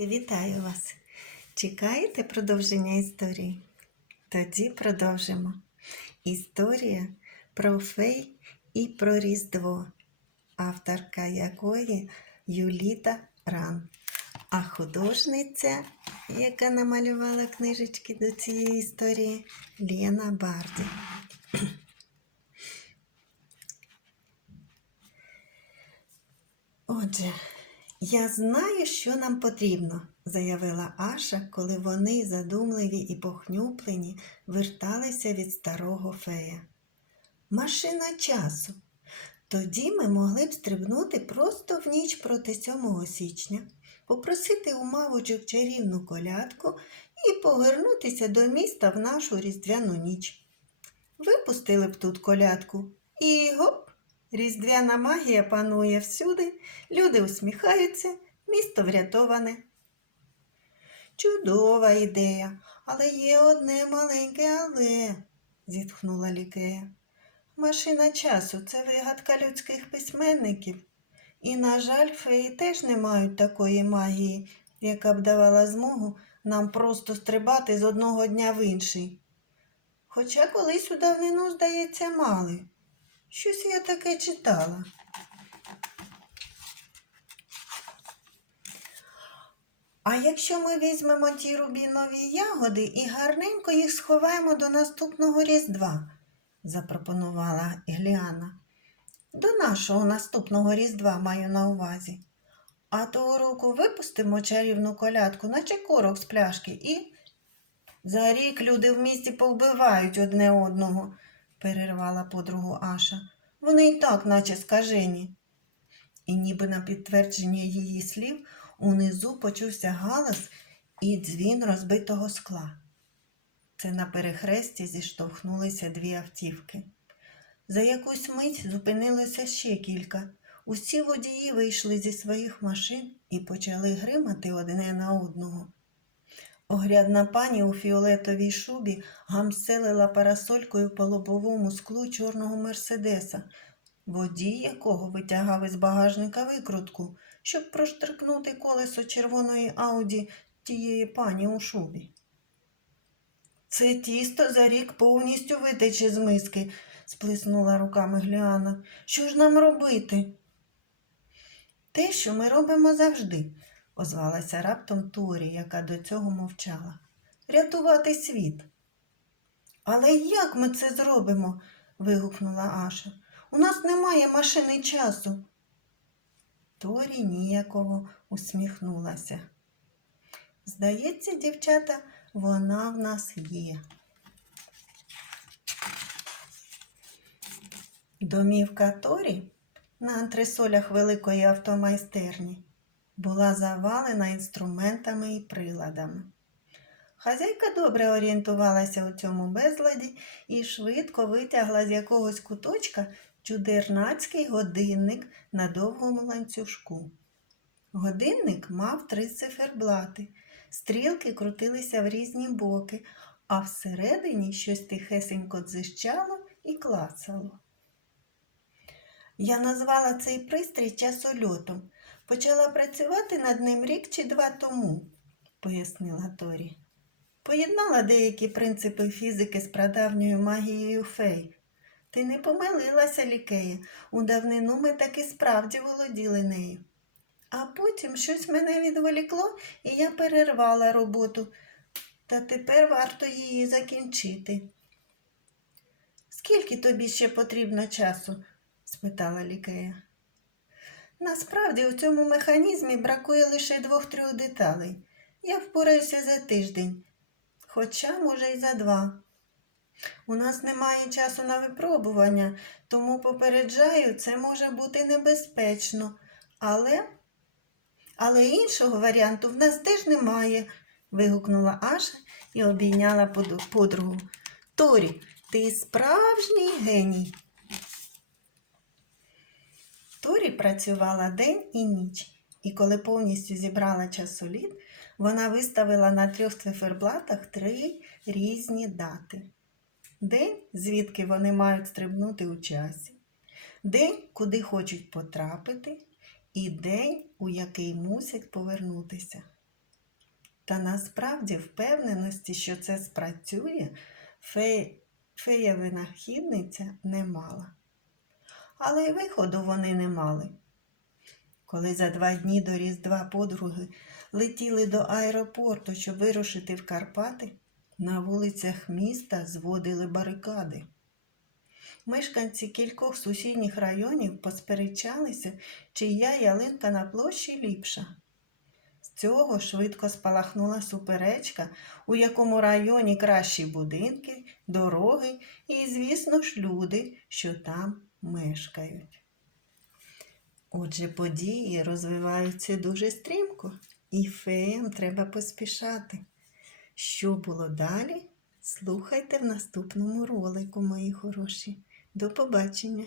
Вітаю вас! Чекаєте продовження історії? Тоді продовжимо. Історія про фей і про Різдво, авторка якої Юліта Ран. А художниця, яка намалювала книжечки до цієї історії, Лена Барді. Отже, я знаю, що нам потрібно, заявила Аша, коли вони, задумливі і похнюплені, верталися від старого фея. Машина часу. Тоді ми могли б стрибнути просто в ніч проти 7 січня, попросити у мавочок чарівну колядку і повернутися до міста в нашу різдвяну ніч. Випустили б тут колядку і гоп! Різдвяна магія панує всюди, люди усміхаються, місто врятоване. Чудова ідея, але є одне маленьке але, зітхнула Лікея. Машина часу це вигадка людських письменників. І, на жаль, феї теж не мають такої магії, яка б давала змогу нам просто стрибати з одного дня в інший. Хоча колись у давнину, здається, мали. Щось я таке читала. А якщо ми візьмемо ті рубінові ягоди і гарненько їх сховаємо до наступного Різдва, запропонувала Гліана. До нашого наступного Різдва маю на увазі. А того року випустимо чарівну колядку, наче корок з пляшки, і за рік люди в місті повбивають одне одного, перервала подругу Аша. Вони й так, наче скажені. І ніби на підтвердження її слів унизу почувся галас і дзвін розбитого скла. Це на перехресті зіштовхнулися дві автівки. За якусь мить зупинилося ще кілька. Усі водії вийшли зі своїх машин і почали гримати одне на одного. Огрядна пані у фіолетовій шубі гамселила парасолькою по лобовому склу чорного мерседеса, водій якого витягав із багажника викрутку, щоб проштрикнути колесо червоної ауді тієї пані у шубі. Це тісто за рік повністю витече з миски, сплеснула руками Гліана. Що ж нам робити? Те, що ми робимо завжди, озвалася раптом Торі, яка до цього мовчала. Рятувати світ. Але як ми це зробимо? вигукнула Аша. У нас немає машини часу. Торі ніяково усміхнулася. Здається, дівчата, вона в нас є. Домівка Торі на антресолях великої автомайстерні була завалена інструментами і приладами. Хазяйка добре орієнтувалася у цьому безладі і швидко витягла з якогось куточка чудернацький годинник на довгому ланцюжку. Годинник мав три циферблати, стрілки крутилися в різні боки, а всередині щось тихесенько дзищало і клацало. Я назвала цей пристрій часольотом. Почала працювати над ним рік чи два тому, пояснила Торі. Поєднала деякі принципи фізики з прадавньою магією фей. Ти не помилилася, лікеє. У давнину ми таки справді володіли нею. А потім щось мене відволікло, і я перервала роботу, та тепер варто її закінчити. Скільки тобі ще потрібно часу? спитала лікея. Насправді у цьому механізмі бракує лише двох-трьох деталей. Я впораюся за тиждень, хоча, може, й за два. У нас немає часу на випробування, тому попереджаю, це може бути небезпечно. Але але іншого варіанту в нас теж немає, вигукнула Аша і обійняла подругу. Торі, ти справжній геній. Торі працювала день і ніч, і коли повністю зібрала часоліт, вона виставила на трьох циферблатах три різні дати. День, звідки вони мають стрибнути у часі, день, куди хочуть потрапити, і день, у який мусять повернутися. Та насправді впевненості, що це спрацює, фея, фея винахідниця не мала. Але й виходу вони не мали. Коли за два дні до Різдва подруги летіли до аеропорту, щоб вирушити в Карпати, на вулицях міста зводили барикади. Мешканці кількох сусідніх районів посперечалися, чия ялинка на площі ліпша. З цього швидко спалахнула суперечка, у якому районі кращі будинки, дороги і, звісно ж, люди, що там мешкають. Отже, події розвиваються дуже стрімко, і феям треба поспішати. Що було далі? Слухайте в наступному ролику, мої хороші. До побачення!